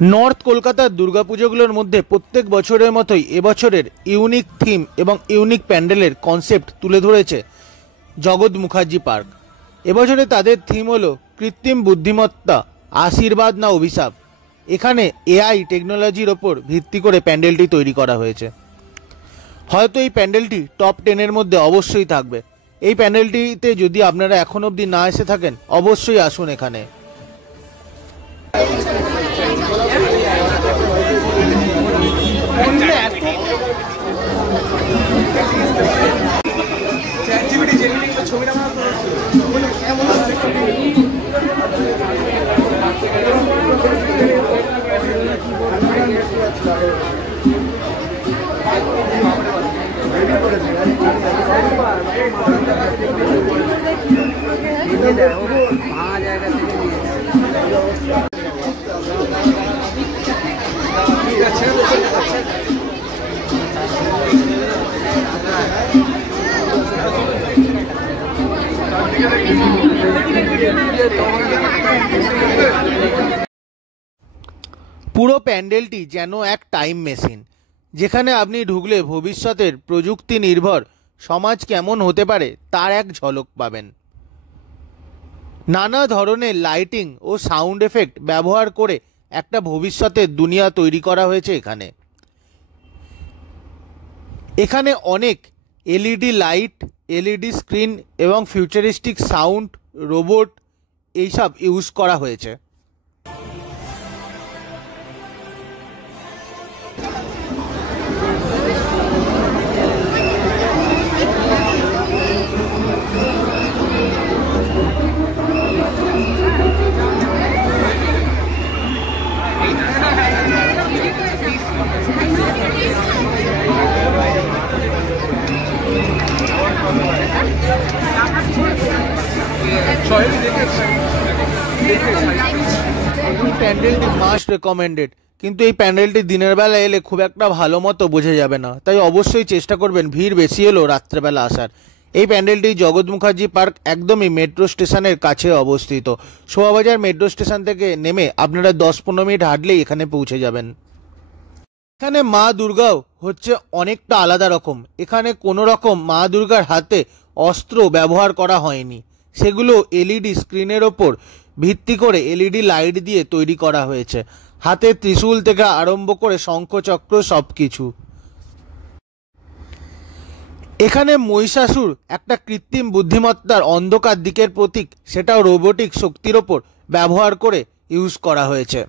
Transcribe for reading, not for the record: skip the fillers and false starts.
North কলকাতার দুর্গাপুজোগুলোর মধ্যে প্রত্যেক বছরের মতোই এবছরের ইউনিক থিম এবং ইউনিক প্যান্ডেলের কনসেপ্ট তুলে ধরেছে জগৎ মুখার্জি পার্ক। এবছরে তাদের থিম হলো কৃত্রিম বুদ্ধিমত্তা, আশীর্বাদ না অভিশাপ। এখানে এআই টেকনোলজির ওপর ভিত্তি করে প্যান্ডেলটি তৈরি করা হয়েছে। হয়তো এই প্যান্ডেলটি টপ 10-এর মধ্যে অবশ্যই থাকবে। এই প্যান্ডেলটিতে যদি আপনারা এখন অবধি না এসে থাকেন, অবশ্যই আসুন এখানে। পুরো প্যান্ডেলটি যেন এক টাইম মেশিন, যেখানে আপনি ঢুকলে ভবিষ্যতের প্রযুক্তি নির্ভর সমাজ কেমন হতে পারে তার এক ঝলক পাবেন। নানা ধরনের লাইটিং ও সাউন্ড এফেক্ট ব্যবহার করে একটা ভবিষ্যতের দুনিয়া তৈরি করা হয়েছে এখানে অনেক এলইডি লাইট, এলইডি স্ক্রিন এবং ফিউচারিস্টিক সাউন্ড, রোবট এইসব ইউজ করা হয়েছে। প্যান্ডেলটি মাস্ট রেকমেন্ডেড, কিন্তু এই প্যান্ডেলটি দিনের বেলা এলে খুব একটা ভালো মতো বোঝা যাবে না, তাই অবশ্যই চেষ্টা করবেন ভিড় বেশি এলেও রাত্রেবেলা আসার। এই প্যান্ডেলটি জগৎ মুখার্জি পার্ক একদমই মেট্রো স্টেশনের কাছে অবস্থিত। শোভাবাজার মেট্রো স্টেশন থেকে নেমে আপনারা 10-15 মিনিট হাঁটলেই এখানে পৌঁছে যাবেন। এখানে মা দুর্গাও হচ্ছে অনেকটা আলাদা রকম। এখানে কোনো রকম মা দুর্গার হাতে অস্ত্র ব্যবহার করা হয়নি, সেগুলো এলইডি স্ক্রিনের ওপর ভিত্তি করে এলইডি লাইট দিয়ে তৈরি করা হয়েছে। হাতে ত্রিশূল থেকে আরম্ভ করে শঙ্খচক্র সব কিছু। এখানে মহিষাসুর একটা কৃত্রিম বুদ্ধিমত্তার অন্ধকার দিকের প্রতীক, সেটাও রোবোটিক শক্তির ওপর ব্যবহার করে ইউজ করা হয়েছে।